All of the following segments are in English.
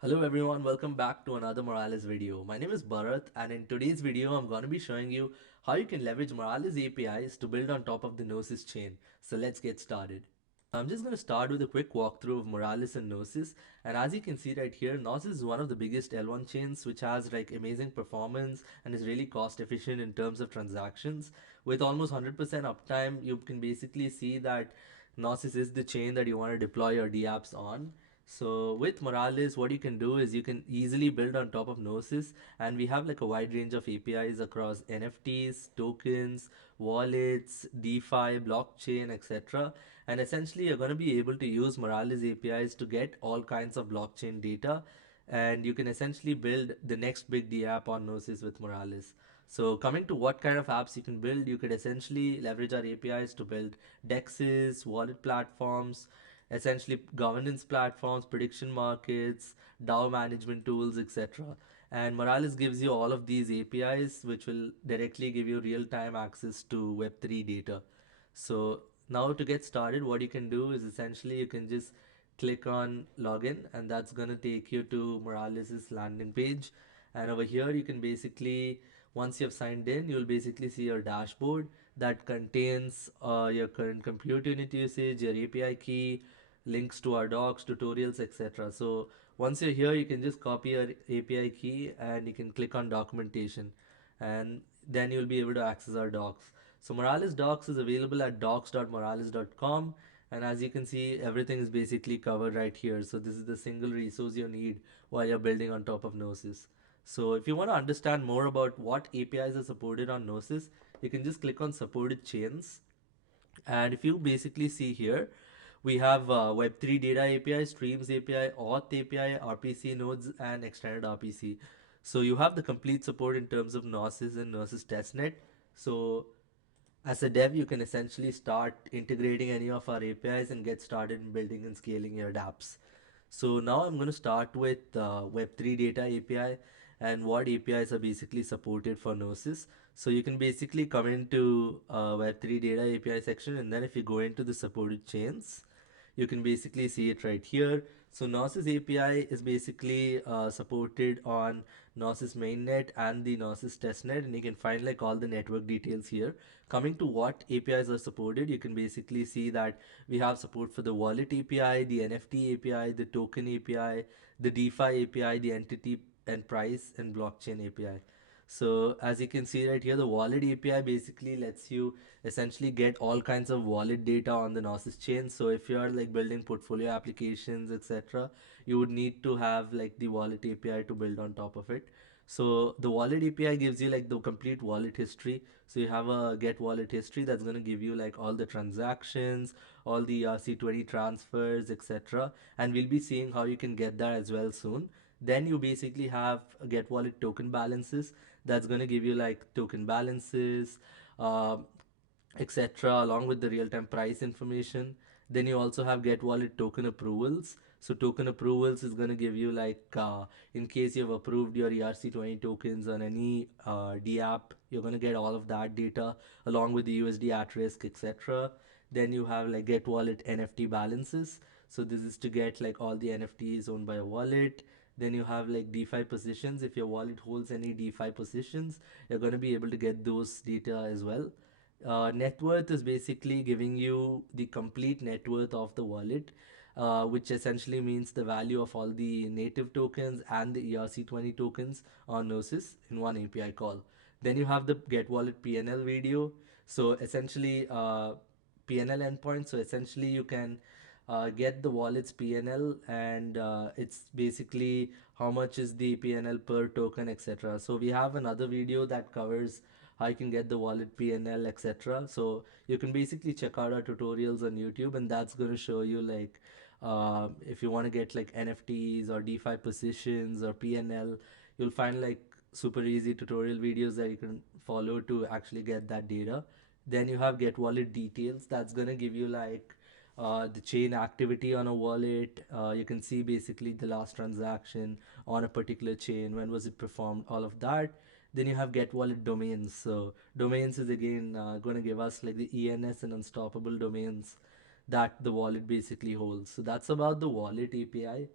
Hello everyone, welcome back to another Moralis video. My name is Bharat and in today's video I'm going to be showing you how you can leverage Moralis APIs to build on top of the Gnosis chain. So let's get started. I'm just going to start with a quick walkthrough of Moralis and Gnosis, and as you can see right here, Gnosis is one of the biggest L1 chains which has like amazing performance and is really cost efficient in terms of transactions. With almost 100% uptime, you can basically see that Gnosis is the chain that you want to deploy your dapps on. So with Moralis, what you can do is you can easily build on top of Gnosis, and we have like a wide range of APIs across NFTs, tokens, wallets, DeFi, blockchain, etc. And essentially, you're going to be able to use Moralis APIs to get all kinds of blockchain data, and you can essentially build the next big app on Gnosis with Moralis. So coming to what kind of apps you can build, you could essentially leverage our APIs to build dexes, wallet platforms, essentially governance platforms, prediction markets, DAO management tools, etc. And Moralis gives you all of these APIs, which will directly give you real-time access to Web3 data. So now to get started, what you can do is essentially you can just click on login, and that's going to take you to Moralis's landing page. And over here, you can basically, once you have signed in, you'll basically see your dashboard that contains your current compute unit usage, your API key, links to our docs, tutorials, etc. So once you're here, you can just copy your API key and you can click on documentation, and then you'll be able to access our docs. So Moralis docs is available at docs.moralis.com, and as you can see, everything is basically covered right here. So this is the single resource you need while you're building on top of Gnosis. So if you want to understand more about what APIs are supported on Gnosis, you can just click on supported chains. And if you basically see here, we have Web3 Data API, Streams API, Auth API, RPC nodes, and extended RPC. So you have the complete support in terms of Gnosis and Gnosis testnet. So as a dev, you can essentially start integrating any of our APIs and get started in building and scaling your dapps. So now I'm going to start with Web3 Data API and what APIs are basically supported for Gnosis. So you can basically come into Web3 Data API section, and then if you go into the supported chains, you can basically see it right here. So Gnosis API is basically supported on Gnosis mainnet and the Gnosis testnet, and you can find like all the network details here. Coming to what APIs are supported, you can basically see that we have support for the wallet API, the NFT API, the token API, the DeFi API, the entity and price and blockchain API. So as you can see right here, the wallet API basically lets you essentially get all kinds of wallet data on the Gnosis chain. So if you are like building portfolio applications, etc., you would need to have like the wallet API to build on top of it. So the wallet API gives you like the complete wallet history. So you have a get wallet history that's going to give you like all the transactions, all the ERC20 transfers, etc. And we'll be seeing how you can get that as well soon. Then you basically have get wallet token balances that's going to give you like token balances, uh, etc., along with the real-time price information. Then you also have get wallet token approvals. So token approvals is going to give you like in case you have approved your ERC20 tokens on any DApp, you're going to get all of that data along with the USD at risk, etc. Then you have like get wallet NFT balances. So this is to get like all the NFTs owned by a wallet. Then you have like DeFi positions. If your wallet holds any DeFi positions, you're going to be able to get those data as well. Net worth is basically giving you the complete net worth of the wallet, which essentially means the value of all the native tokens and the ERC20 tokens on Gnosis in one API call. Then you have the get wallet PNL video. So essentially, PNL endpoint. So essentially, you can get the wallet's PNL, and it's basically how much is the PNL per token, etc. So we have another video that covers how you can get the wallet PNL, etc. So you can basically check out our tutorials on YouTube, and that's going to show you like if you want to get like NFTs or DeFi positions or PNL, you'll find like super easy tutorial videos that you can follow to actually get that data. Then you have get wallet details. That's going to give you like the chain activity on a wallet. You can see basically the last transaction on a particular chain, when was it performed, all of that. Then you have get wallet domains. So domains is again going to give us like the ENS and unstoppable domains that the wallet basically holds. So that's about the wallet API.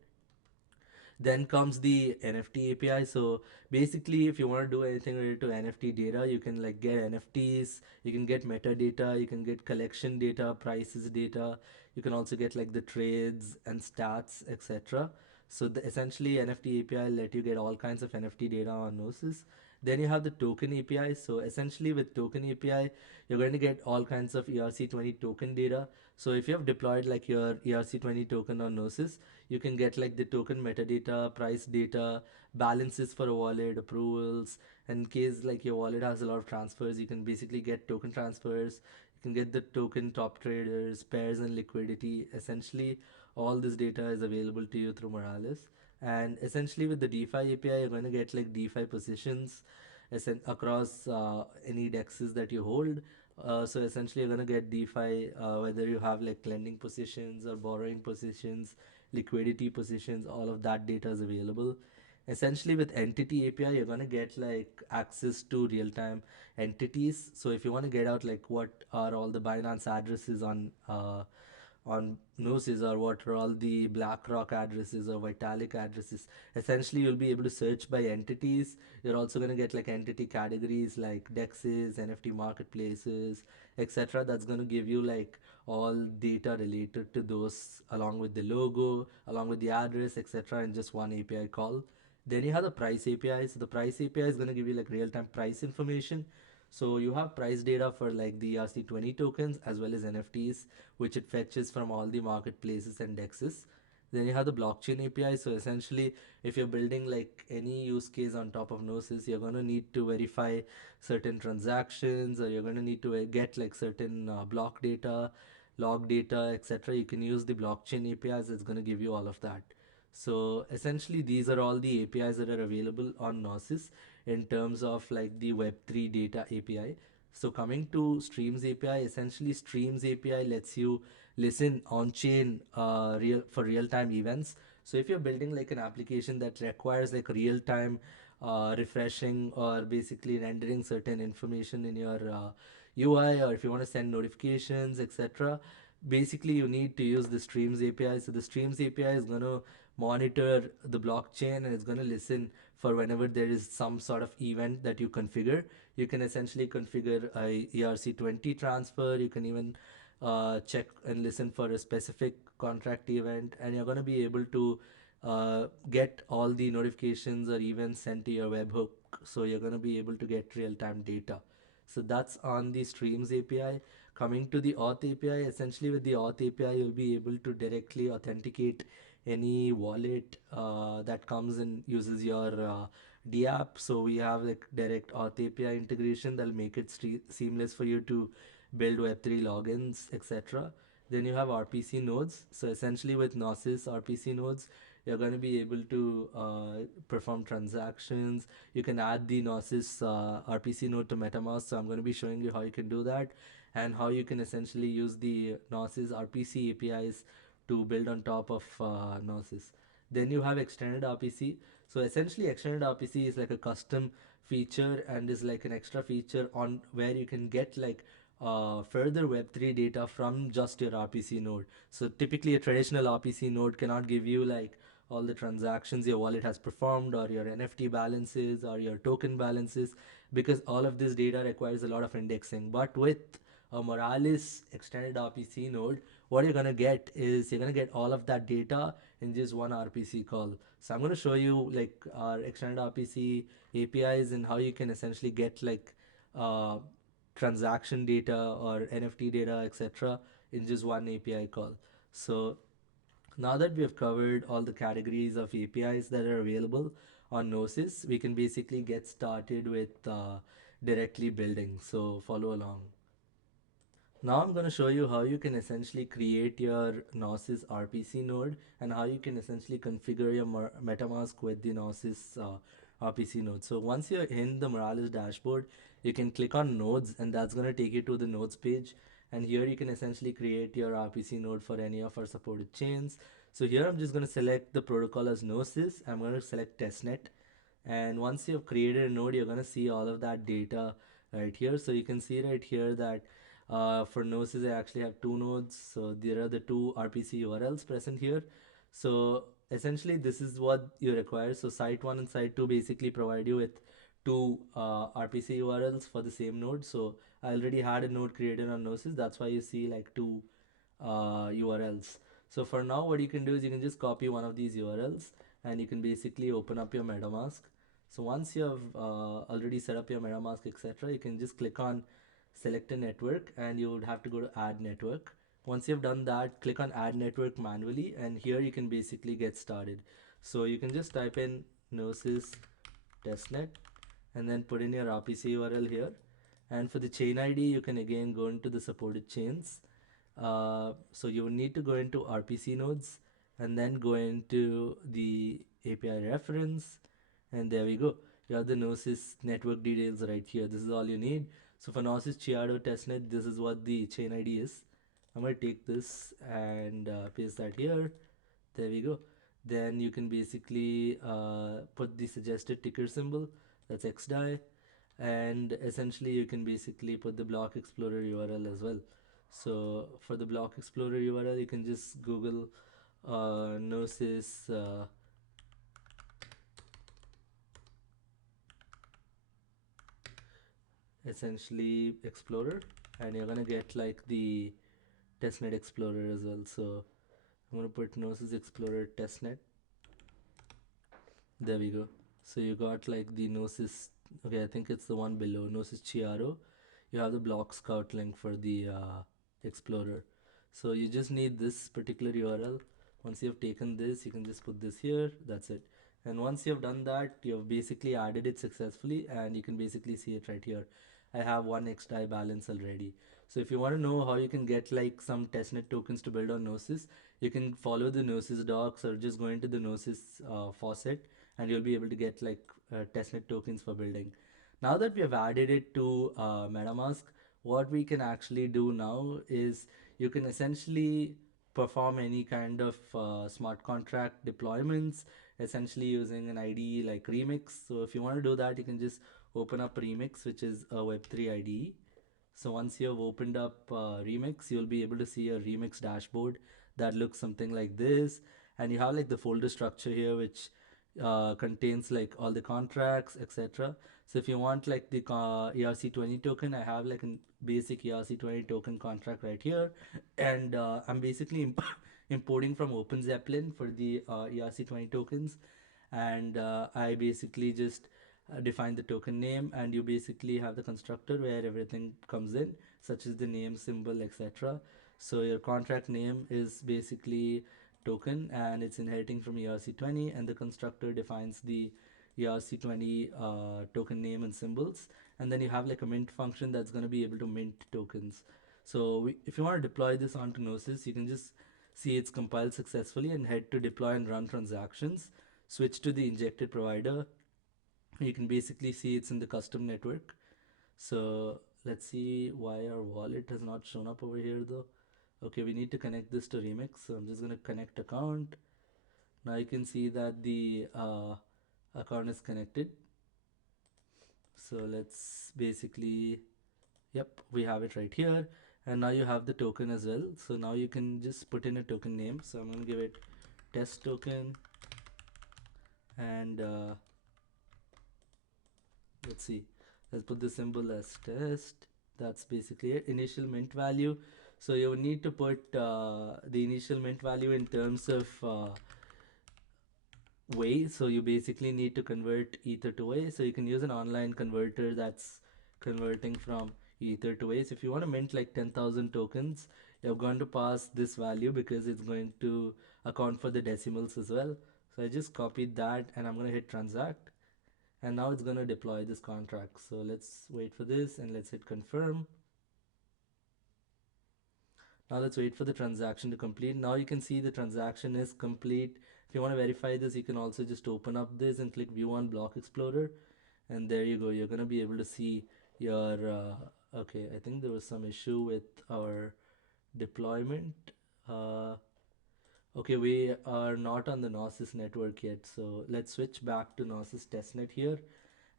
Then comes the NFT API. So basically, if you want to do anything related to NFT data, you can like get NFTs, you can get metadata, you can get collection data, prices data, you can also get like the trades and stats, etc. So essentially, NFT API let you get all kinds of NFT data on Gnosis. Then you have the token API. So essentially, with token API, you're going to get all kinds of ERC20 token data. So if you have deployed like your ERC20 token on Gnosis, you can get like the token metadata, price data, balances for a wallet, approvals. And in case like your wallet has a lot of transfers, you can basically get token transfers. You can get the token top traders, pairs, and liquidity. Essentially, all this data is available to you through Moralis. And essentially, with the DeFi API, you're going to get like DeFi positions across any dexes that you hold. So essentially, you're going to get DeFi whether you have like lending positions or borrowing positions, liquidity positions, all of that data is available. Essentially, with entity API, you're going to get like access to real time entities. So if you want to get out like what are all the Binance addresses on Gnosis, or what are all the BlackRock addresses or Vitalik addresses. Essentially, you'll be able to search by entities. You're also going to get like entity categories like DEXs, NFT marketplaces, etc. That's going to give you like all data related to those along with the logo, along with the address, etc. in just one API call. Then you have the price API. So the price API is going to give you like real-time price information. So you have price data for like the ERC20 tokens as well as NFTs, which it fetches from all the marketplaces and dexes. Then you have the blockchain API. So essentially, if you're building like any use case on top of Gnosis, you're going to need to verify certain transactions, or you're going to need to get like certain block data, log data, etc. You can use the blockchain APIs. It's going to give you all of that. So essentially, these are all the APIs that are available on Gnosis in terms of like the Web3 Data API. So coming to Streams API, essentially Streams API lets you listen on chain real time events. So if you're building like an application that requires like real time refreshing or basically rendering certain information in your UI, or if you want to send notifications, etc., basically you need to use the Streams API. So the Streams API is going to monitor the blockchain, and it's going to listen for whenever there is some sort of event that you configure. You can essentially configure a ERC20 transfer. You can even check and listen for a specific contract event, and you're going to be able to get all the notifications or events sent to your webhook. So you're going to be able to get real-time data. So that's on the Streams API. Coming to the Auth API, essentially with the Auth API, you'll be able to directly authenticate any wallet that comes and uses your dapp. So we have like direct Auth API integration that'll make it seamless for you to build Web3 logins, etc. Then you have RPC nodes. So essentially with Gnosis RPC nodes, you're going to be able to perform transactions. You can add the Gnosis RPC node to MetaMask. So I'm going to be showing you how you can do that, and how you can essentially use the Gnosis RPC APIs to build on top of Gnosis. Then you have extended RPC. So essentially, extended RPC is like a custom feature and is like an extra feature on where you can get like further Web3 data from just your RPC node. So typically, a traditional RPC node cannot give you like all the transactions your wallet has performed, or your NFT balances, or your token balances, because all of this data requires a lot of indexing. But with a Moralis extended RPC node, what you're gonna get is you're gonna get all of that data in just one RPC call. So I'm gonna show you like our extended RPC APIs and how you can essentially get like uh, transaction data or NFT data, etc., in just one API call. So now that we have covered all the categories of APIs that are available on Gnosis, we can basically get started with directly building. So follow along. Now I'm going to show you how you can essentially create your Gnosis RPC node, and how you can essentially configure your MetaMask with the Gnosis RPC node. So once you're in the Moralis dashboard, you can click on nodes, and that's going to take you to the nodes page. And here you can essentially create your RPC node for any of our supported chains. So here I'm just going to select the protocol as Gnosis. I'm going to select testnet. And once you've created a node, you're going to see all of that data right here. So you can see right here that for Gnosis, I actually have two nodes. So there are the two RPC URLs present here. So essentially this is what you require. So site 1 and site 2 basically provide you with two RPC URLs for the same node. So I already had a node created on Gnosis, that's why you see like two URLs. So for now what you can do is you can just copy one of these URLs and you can basically open up your MetaMask. So once you have already set up your MetaMask, etc., you can just click on select a network and you would have to go to add network. Once you've done that, click on add network manually and here you can basically get started. So you can just type in Gnosis testnet and then put in your RPC URL here. And for the chain ID, you can again go into the supported chains. So you will need to go into RPC nodes and then go into the API reference, and there we go. You have the Gnosis network details right here. This is all you need. So for Gnosis Chiado testnet, this is what the chain ID is. I'm going to take this and paste that here. There we go. Then you can basically put the suggested ticker symbol, that's xDAI, and essentially you can basically put the block explorer URL as well. So for the block explorer URL, you can just Google Gnosis essentially explorer, and you're gonna get like the testnet explorer as well. So I'm gonna put Gnosis explorer testnet. There we go. So you got like the Gnosis, okay, I think it's the one below, Gnosis Chiaro. You have the block scout link for the explorer. So you just need this particular URL. Once you have taken this, you can just put this here, that's it. And once you have done that, you have basically added it successfully and you can basically see it right here. I have one extra balance already. So if you want to know how you can get like some testnet tokens to build on Gnosis, you can follow the Gnosis docs or just go into the Gnosis faucet and you'll be able to get like testnet tokens for building. Now that we have added it to MetaMask, what we can actually do now is you can essentially perform any kind of smart contract deployments essentially using an IDE like Remix. So if you want to do that, you can just open up Remix, which is a Web3 IDE. So once you have opened up Remix, you'll be able to see a Remix dashboard that looks something like this. And you have like the folder structure here, which contains like all the contracts, etc. So if you want like the ERC20 token, I have like a basic ERC20 token contract right here. And I'm basically importing from OpenZeppelin for the ERC20 tokens. And I basically just define the token name, and you basically have the constructor where everything comes in, such as the name, symbol, etc. So your contract name is basically token and it's inheriting from ERC20, and the constructor defines the ERC20 token name and symbols, and then you have like a mint function that's going to be able to mint tokens. So if you want to deploy this onto Gnosis, you can just see it's compiled successfully and head to deploy and run transactions, switch to the injected provider. You can basically see it's in the custom network. So let's see why our wallet has not shown up over here though. Okay, we need to connect this to Remix, so I'm just going to connect account. Now you can see that the account is connected. So let's basically, yep, we have it right here. And now you have the token as well. So now you can just put in a token name. So I'm going to give it test token, and let's see, let's put the symbol as test. That's basically it. Initial mint value, so you need to put the initial mint value in terms of way. So you basically need to convert ether to way, so you can use an online converter that's converting from ether to way. So if you want to mint like 10,000 tokens, you're going to pass this value because it's going to account for the decimals as well. So I just copied that and I'm going to hit transact, and now it's going to deploy this contract. So let's wait for this and let's hit confirm. Now let's wait for the transaction to complete. Now you can see the transaction is complete. If you want to verify this, you can also just open up this and click view on block explorer, and there you go. You're going to be able to see your okay, I think there was some issue with our deployment. Okay, we are not on the Gnosis network yet, so let's switch back to Gnosis testnet here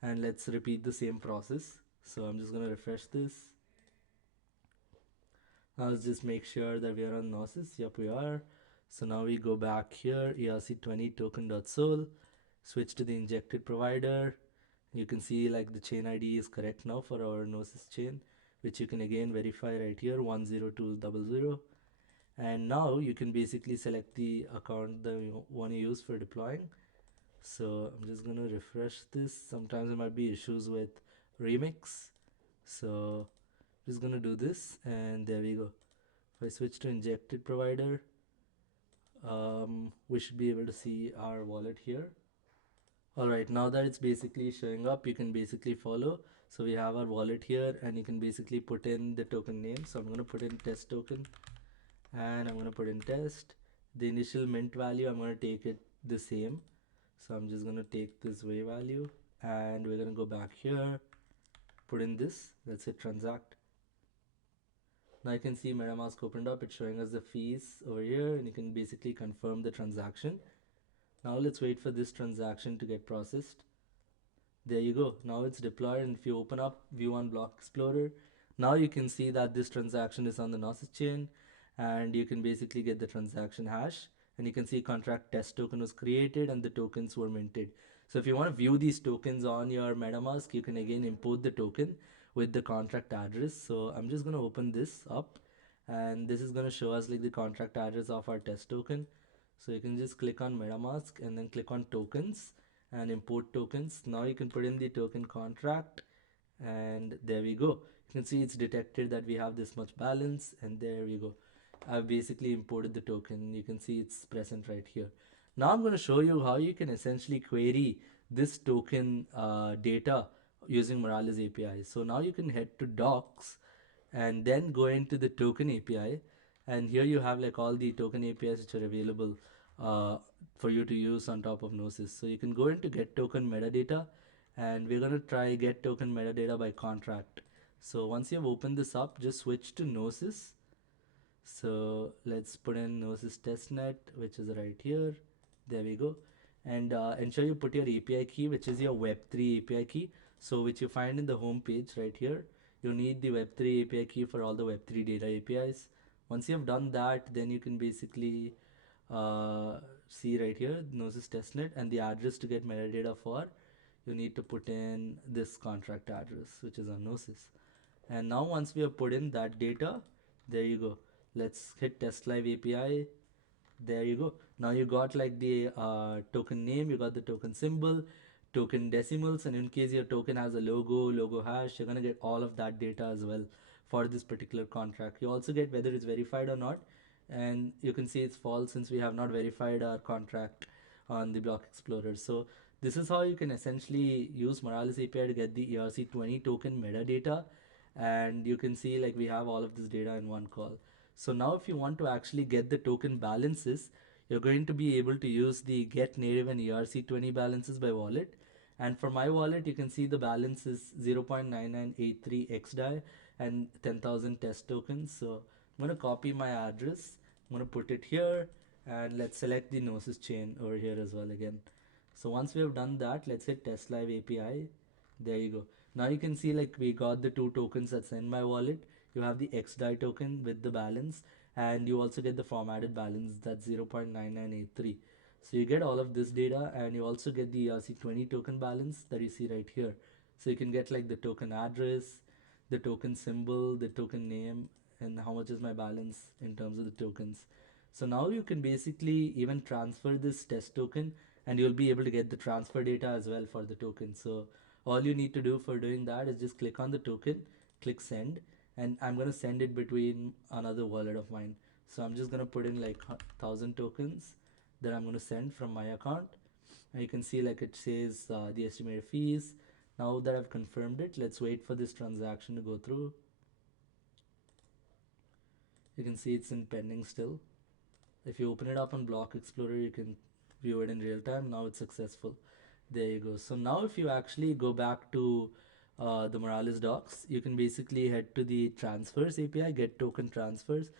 and let's repeat the same process. So I'm just going to refresh this. Now let's just make sure that we are on Gnosis. Yep, we are. So now we go back here, ERC20 token.sol, switch to the injected provider. You can see like the chain ID is correct now for our Gnosis chain, which you can again verify right here, 10200. And now you can basically select the account that you want to use for deploying. So I'm just going to refresh this. Sometimes there might be issues with remix. So I'm just going to do this, and there we go. If I switch to injected provider, we should be able to see our wallet here. Alright, now that it's basically showing up, you can basically follow. So we have our wallet here, and you can basically put in the token name. So I'm going to put in test token, and I'm going to put in test. The initial mint value, I'm going to take it the same. So I'm just going to take this way value, and we're going to go back here, put in this, let's hit transact. Now you can see MetaMask opened up, it's showing us the fees over here, and you can basically confirm the transaction. Now let's wait for this transaction to get processed. There you go. Now it's deployed, and if you open up view on block explorer, now you can see that this transaction is on the Gnosis chain, and you can basically get the transaction hash, and you can see contract test token was created and the tokens were minted. So if you want to view these tokens on your MetaMask, you can again import the token with the contract address. So I'm just going to open this up, and this is going to show us like the contract address of our test token. So you can just click on MetaMask and then click on tokens and import tokens. Now you can put in the token contract, and there we go. You can see it's detected that we have this much balance, and there we go. I've basically imported the token. You can see it's present right here. Now I'm going to show you how you can essentially query this token data using Moralis API. So now you can head to docs and then go into the token API, and here you have like all the token APIs which are available uh, for you to use on top of Gnosis. So you can go into get token metadata, and we're going to try get token metadata by contract. So once you've opened this up, just switch to Gnosis. So let's put in Gnosis testnet, which is right here. There we go. And ensure you put your API key, which is your Web3 API key. So which you find in the home page right here. You need the Web3 API key for all the Web3 data APIs. Once you have done that, then you can basically see right here Gnosis testnet, and the address to get metadata for, you need to put in this contract address, which is on Gnosis. And now once we have put in that data, there you go. Let's hit test live API. There you go. Now you got like the token name, you got the token symbol, token decimals, and in case your token has a logo hash, you're gonna get all of that data as well for this particular contract. You also get whether it's verified or not, and you can see it's false since we have not verified our contract on the block explorer. So this is how you can essentially use Moralis API to get the ERC20 token metadata, and you can see like we have all of this data in one call. So now if you want to actually get the token balances, you're going to be able to use the get native and ERC20 balances by wallet. And for my wallet, you can see the balance is 0.9983 XDAI and 10,000 test tokens. So I'm going to copy my address. I'm going to put it here, and let's select the Gnosis chain over here as well again. So once we have done that, let's hit test live API. There you go. Now you can see like we got the two tokens that's in my wallet. You have the XDAI token with the balance, and you also get the formatted balance that's 0.9983. So you get all of this data, and you also get the ERC20 token balance that you see right here. So you can get like the token address, the token symbol, the token name, and how much is my balance in terms of the tokens. So now you can basically even transfer this test token, and you'll be able to get the transfer data as well for the token. So all you need to do for doing that is just click on the token, click send, and I'm going to send it between another wallet of mine. So I'm just going to put in like 1,000 tokens that I'm going to send from my account, and you can see like it says the estimated fees. Now that I've confirmed it, let's wait for this transaction to go through. You can see it's in pending still. If you open it up on block explorer, you can view it in real time. Now it's successful. There you go. So now if you actually go back to the Moralis docs, you can basically head to the transfers API, get token transfers,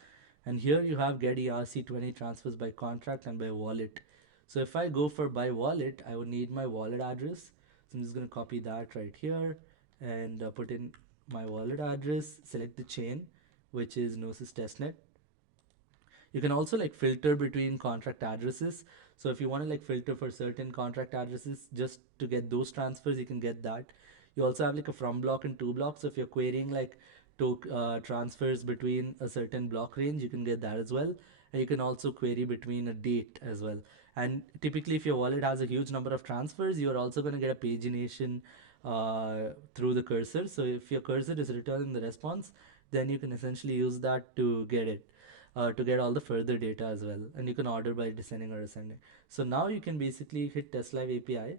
and here you have get ERC20 transfers by contract and by wallet. So if I go for by wallet, I would need my wallet address. So I'm just going to copy that right here and put in my wallet address, select the chain, which is Gnosis testnet. You can also like filter between contract addresses. So if you want to like filter for certain contract addresses just to get those transfers, you can get that. You also have like a from block and to block. So if you're querying like to transfers between a certain block range, you can get that as well. And you can also query between a date as well. And typically, if your wallet has a huge number of transfers, you're also going to get a pagination through the cursor. So if your cursor is returned in the response, then you can essentially use that to get it. To get all the further data as well, and you can order by descending or ascending. So now you can basically hit test live API,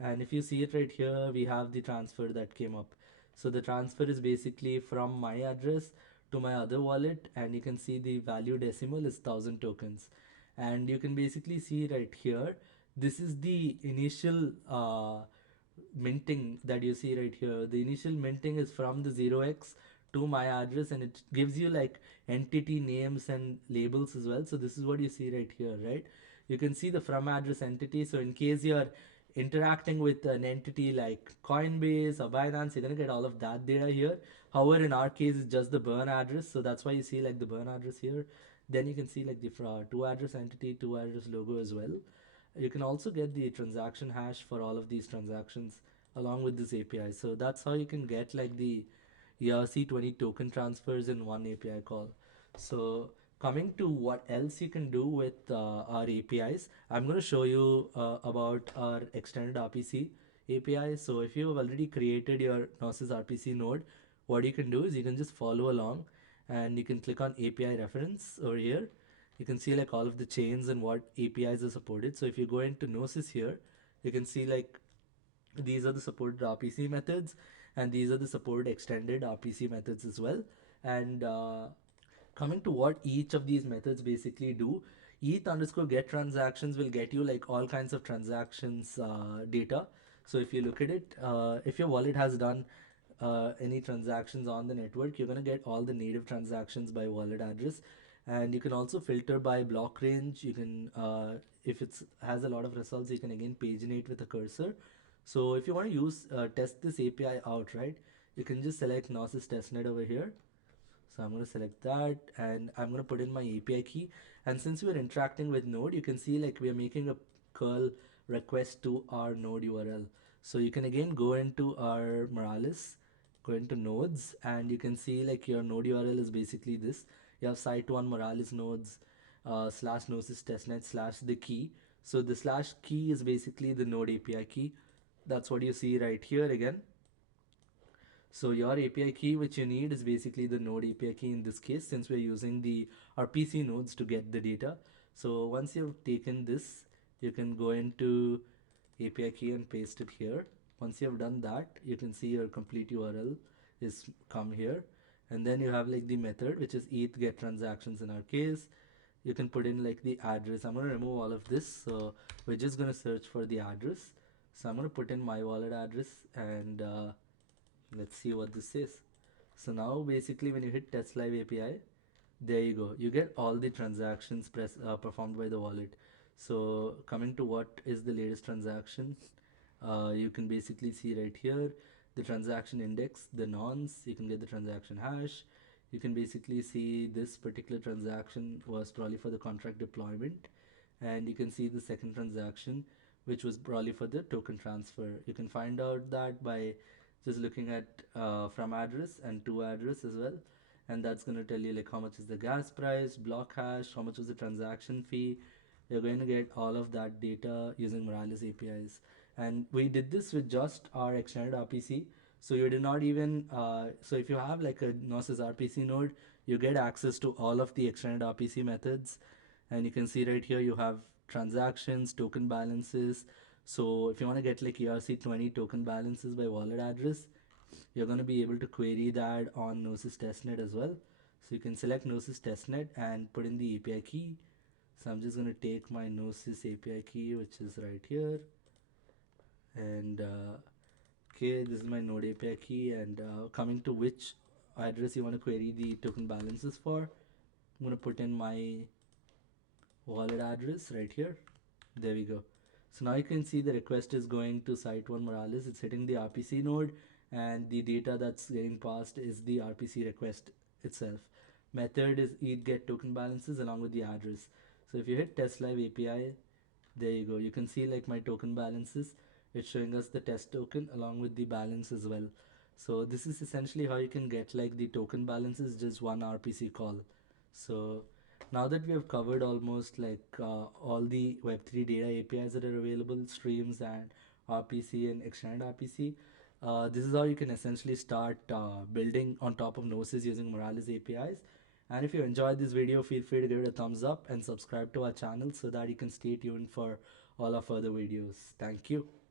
and if you see it right here, we have the transfer that came up. So the transfer is basically from my address to my other wallet, and you can see the value decimal is 1000 tokens. And you can basically see right here, this is the initial minting that you see right here. The initial minting is from the 0x to my address, and it gives you like entity names and labels as well. So this is what you see right here, right? You can see the from address entity. So in case you're interacting with an entity like Coinbase or Binance, you're gonna get all of that data here. However, in our case, it's just the burn address, so that's why you see like the burn address here. Then you can see like the to address entity, to address logo as well. You can also get the transaction hash for all of these transactions along with this API. So that's how you can get like the ERC20 token transfers in one API call. So coming to what else you can do with our APIs, I'm going to show you about our extended RPC API. So if you have already created your Gnosis RPC node, what you can do is you can just follow along, and you can click on API reference over here. You can see like all of the chains and what APIs are supported. So if you go into Gnosis here, you can see like these are the supported RPC methods, and these are the supported extended RPC methods as well. And coming to what each of these methods basically do, ETH underscore get transactions will get you like all kinds of transactions data. So if you look at it, if your wallet has done any transactions on the network, you're going to get all the native transactions by wallet address. And you can also filter by block range. You can if it has a lot of results, you can again paginate with a cursor. So if you want to use test this API out, right, you can just select Gnosis testnet over here. So I'm going to select that, and I'm going to put in my API key. And since we're interacting with node, you can see like we're making a curl request to our node URL. So you can again go into our Moralis, go into nodes, and you can see like your node URL is basically this. You have site1 Moralis nodes slash gnosis testnet slash the key. So the slash key is basically the node API key. That's what you see right here again. So your API key which you need is basically the node API key in this case, since we're using the RPC nodes to get the data. So once you've taken this, you can go into API key and paste it here. Once you have done that, you can see your complete URL is come here. And then you have like the method, which is ETH get transactions in our case. You can put in like the address. I'm going to remove all of this. So we're just going to search for the address. So I'm going to put in my wallet address, and let's see what this says. So now basically when you hit test live API, there you go, you get all the transactions performed by the wallet. So coming to what is the latest transaction, you can basically see right here the transaction index, the nonce, you can get the transaction hash. You can basically see this particular transaction was probably for the contract deployment, and you can see the second transaction which was probably for the token transfer. You can find out that by just looking at from address and to address as well, and that's going to tell you like how much is the gas price, block hash, how much was the transaction fee. You're going to get all of that data using Moralis APIs. And we did this with just our extended RPC. So you did not even so if you have like a Gnosis RPC node, you get access to all of the extended RPC methods. And you can see right here you have transactions, token balances. So if you want to get like ERC20 token balances by wallet address, you're going to be able to query that on Gnosis testnet as well. So you can select Gnosis testnet and put in the API key. So I'm just going to take my Gnosis API key, which is right here. And okay, this is my node API key, and coming to which address you want to query the token balances for, I'm going to put in my wallet address right here. There we go. So now you can see the request is going to site1 Moralis. It's hitting the RPC node, and the data that's getting passed is the RPC request itself. method is eat get token balances along with the address. So if you hit test live API, there you go. You can see like my token balances. It's showing us the test token along with the balance as well. So this is essentially how you can get like the token balances just one RPC call. So now that we have covered almost like all the Web3 data APIs that are available, streams and RPC and extended RPC, this is how you can essentially start building on top of Gnosis using Moralis APIs. And if you enjoyed this video, feel free to give it a thumbs up and subscribe to our channel so that you can stay tuned for all our further videos. Thank you.